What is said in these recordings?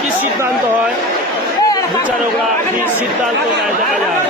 কি সিদ্ধান্ত হয়, বিচারকরা কি সিদ্ধান্ত নেয় দেখা যায়।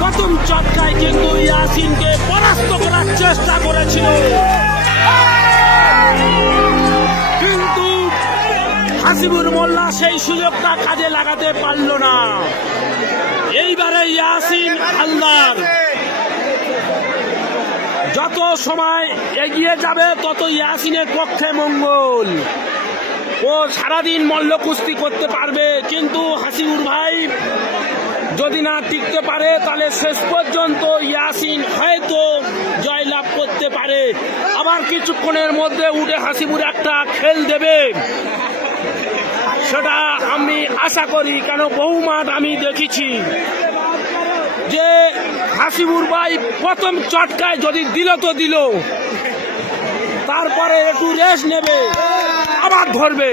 প্রথম চটকায় কিন্তু ইয়াসিনকে পরাস্ত করার চেষ্টা করেছিল, কিন্তু হাসিবুর মোল্লা সেই সুযোগটা কাজে লাগাতে পারল না। এইবারে ইয়াসিন হালদার যত সময় এগিয়ে যাবে তত ইয়াসিনের পক্ষে মঙ্গল। ও সারাদিন মল্ল কুস্তি করতে পারবে, কিন্তু হাসিবুর ভাই যদি না টিকতে পারে তাহলে শেষ পর্যন্ত ইয়াসিন হয়তো জয়লাভ করতে পারে। আবার কিছুক্ষণের মধ্যে উঠে হাসিবুর একটা খেল দেবে, সেটা আমি আশা করি। কেন বহু মাঠ আমি দেখেছি যে হাসিবুর ভাই প্রথম চটকায় যদি দিল তো দিল, তারপরে একটু রেস্ট নেবে, আবার ধরবে।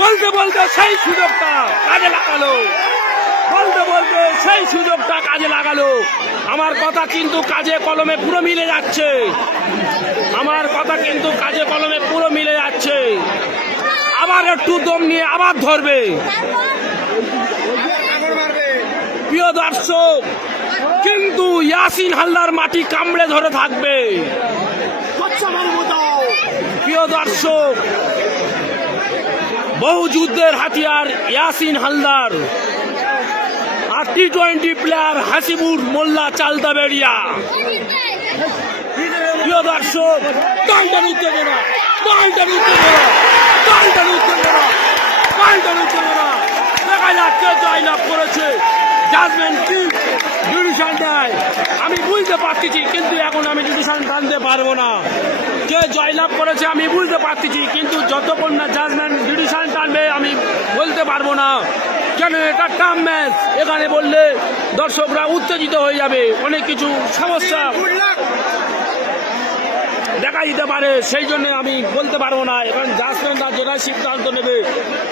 বলতে বলতে সেই সুযোগটা কাজে লাগালো, আমার কথা কিন্তু কাজে কলমে পুরো মিলে যাচ্ছে, আবার একটু দম নিয়ে আবার ধরবে। প্রিয় দর্শক, কিন্তু ইয়াসিন হালদার মাটি কামড়ে ধরে থাকবে। প্রিয় দর্শক, বহু যুদ্ধের হাতিয়ার ইয়াসিন হালদার, আর টি-20 প্লেয়ার হাসিবুর মোল্লা চালতাবেড়িয়া। প্রিয় দর্শক, দেখা যাচ্ছে জয়লাভ করেছে জাজমেন্ট কি ডিসিশন দেয় আমি বুঝতে পারতেছি, কিন্তু এখন আমি ডিসিশন টানতে পারবো না। কে জয়লাভ করেছে আমি বুঝতে পারতেছি, কিন্তু যতক্ষণ না জাজমেন্ট ডিসিশন টানবে আমি বলতে পারবো না। কেন এটা টার্ম ম্যাচ, এখানে বললে দর্শকরা উত্তেজিত হয়ে যাবে, অনেক কিছু সমস্যা দেখা দিতে পারে, সেই জন্য আমি বলতে পারবো না। এখন জাজমেন্টরা যেটা সিদ্ধান্ত নেবে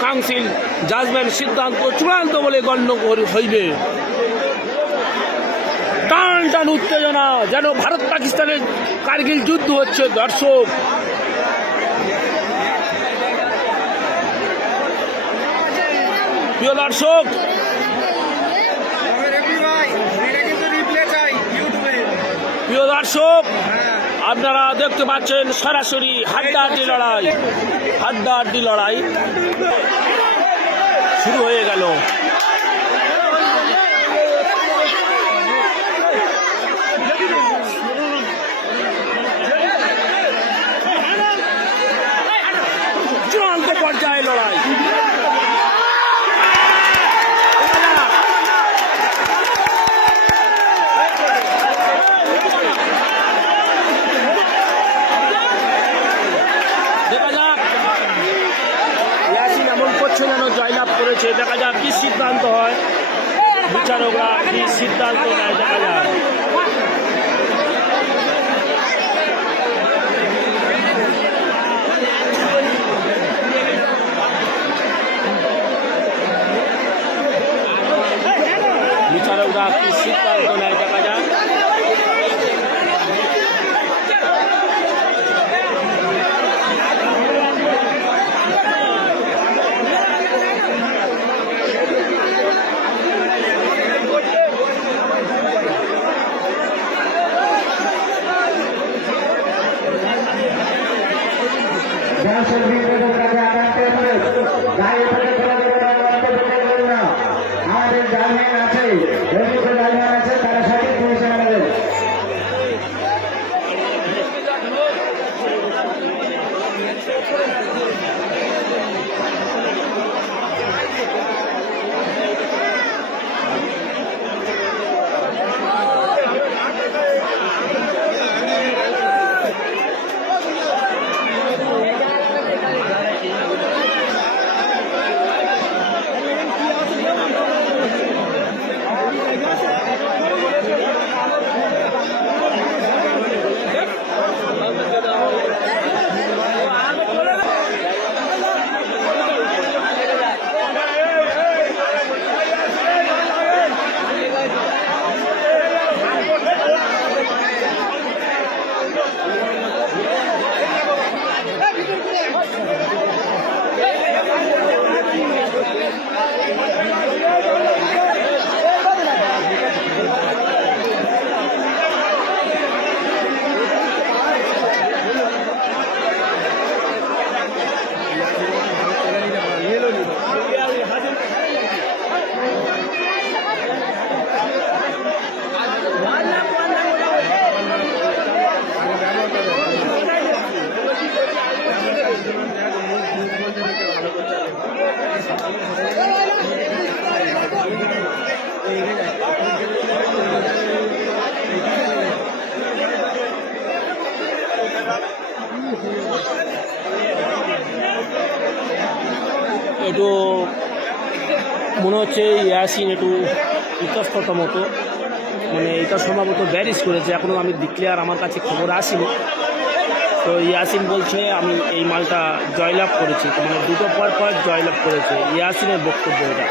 কাউন্সিল, জাজমেন্ট সিদ্ধান্ত চূড়ান্ত বলে গণ্য হইবে। টান টান উত্তেজনা, যেন ভারত পাকিস্তানের কার্গিল যুদ্ধ হচ্ছে। দর্শক প্রিয় দর্শক, প্রিয় দর্শক আপনারা দেখতে পাচ্ছেন সরাসরি হাড্ডাহাড্ডি লড়াই শুরু হয়ে গেল। চূড়ান্ত পর্যায়ে লড়াই, যেন জয়লাভ করেছে। দেখা যাক কি সিদ্ধান্ত হয়, বিচারকরা কি সিদ্ধান্ত নেয়, দেখা যাক। বিচারকরা কি সিদ্ধান্ত নেয়, দেখা যাক। আমাদের জামিন আছে, তারা সঠিক পরিষেবা নেবেন। একটু মনে হচ্ছে ইয়াসিন একটু ইতস্তত মতো, মানে এটা সম্ভবত ব্যারিজ করেছে, এখনও আমি ডিক্লেয়ার আমার কাছে খবর আসেনি। তো ইয়াসিন বলছে আমি এই মালটা জয়লাভ করেছি, মানে দুটো পর জয়লাভ করেছে, ইয়াসিনের বক্তব্য এটা।